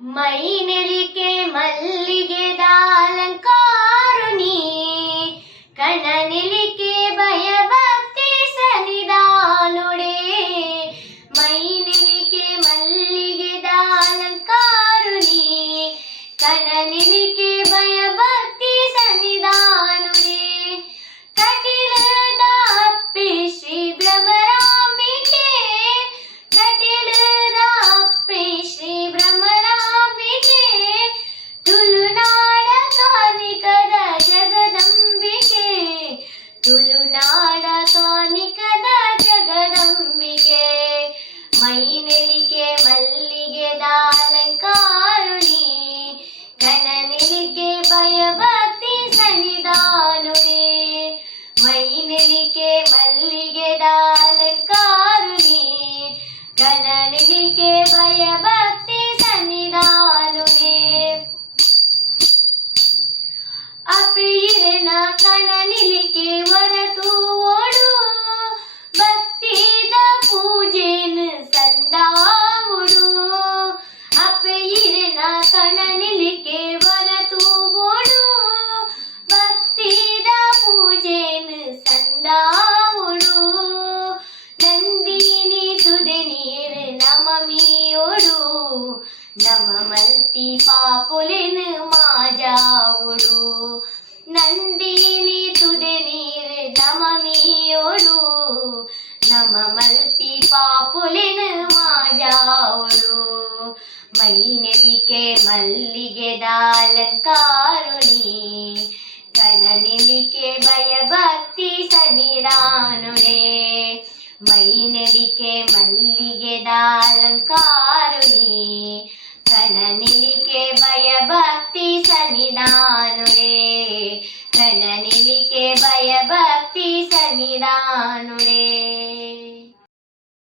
ಮೈನೆಲಿಕೆ ಮಲ್ಲಿಗೆದ ಅಲಂಕಾರುನಿ ಕಣನಿಲಿಕೆ ಭಯಭಕ್ತಿ ಸನ್ನಿಧಾನುಡೆ ಮೈನೆಲಿಕೆ ಮಲ್ಲಿಗೆದ ಅಲಂಕಾರುನಿ ಕಣನಿಲಿಕೆ ಭಯಭಕ್ತಿ ಸನ್ನಿಧಾನುಡೆ ಕಟಿಲದ ಅಪ್ಪಿ ಶ್ರೀ ಭ್ರಮರಾಂಬಿಕೆ ಕಟಿಲದ ಅಪ್ಪಿ ಶ್ರೀ ಭ್ರಮರಾಂಬಿಕೆ ತುಳುನಾಡ ಕಾನಿಕದ ಜಗದಂಬಿಕೆ ತುಳುನಾಡ ಕಾನಿಕದ ಜಗದಂಬಿಕೆ ಮೈನೆಲಿಕೆ ಮಲ್ಲಿಗೆದ ಅಲಂಕಾರುನಿ ಕಣನಿಲಿಕೆ ಭಯಭಕ್ತಿ ಸನ್ನಿಧಾನುಡೆ ಮೈನೆಲಿಕೆ ಮಲ್ಲಿಗೆದ ಅಲಂಕಾರುನಿ ಕಣನಿಲಿಕೆ ಭಯಭಕ್ತಿ ಸನ್ನಿಧಾನುಡೆ ಅಪಿಯಿರನ ಕಣನಿಲಿಕೆ ಹೊರತು ಓಡು ಭಕ್ತಿದ ಪೂಜೆನ ಸಂದಾವುಡು ಅಪಿಯಿರನ ಕಣನಿಲಿಕೆ ಹೊರತು ಓಡು ಭಕ್ತಿದ ಪೂಜೆನ ಸಂದಾವುಡು ನಂದಿನಿ ತುದೆ ನೀರು ನಮಮಿಯೋಡು ನಮ ಮಲ್ತಿ ಪಾಪುಲಿನ ಮಾಜಾವುಡು ನಂದಿನಿ ತುದೆ ನೀರು ನಮಮಿಯೋಡು ನಮ ಮಲ್ತಿ ಪಾಪುಲಿನ ಮಾಜಾವುಡು ಮೈನೆಲಿಕೆ ಮಲ್ಲಿಗೆದ ಅಲಂಕಾರುನಿ ಕಣನಿಲಿಕೆ ಭಯಭಕ್ತಿ ಸನ್ನಿಧಾನುಡೆ ಮೈನೆಲಿಕೆ ಮಲ್ಲಿಗೆದ ಅಲಂಕಾರುನಿ ಕಣನಿಲಿಕೆ ಭಯಭಕ್ತಿ ಸನ್ನಿಧಾನುಡೆ ಕಣನಿಲಿಕೆ ಭಯಭಕ್ತಿ ಸನ್ನಿಧಾನುಡೆ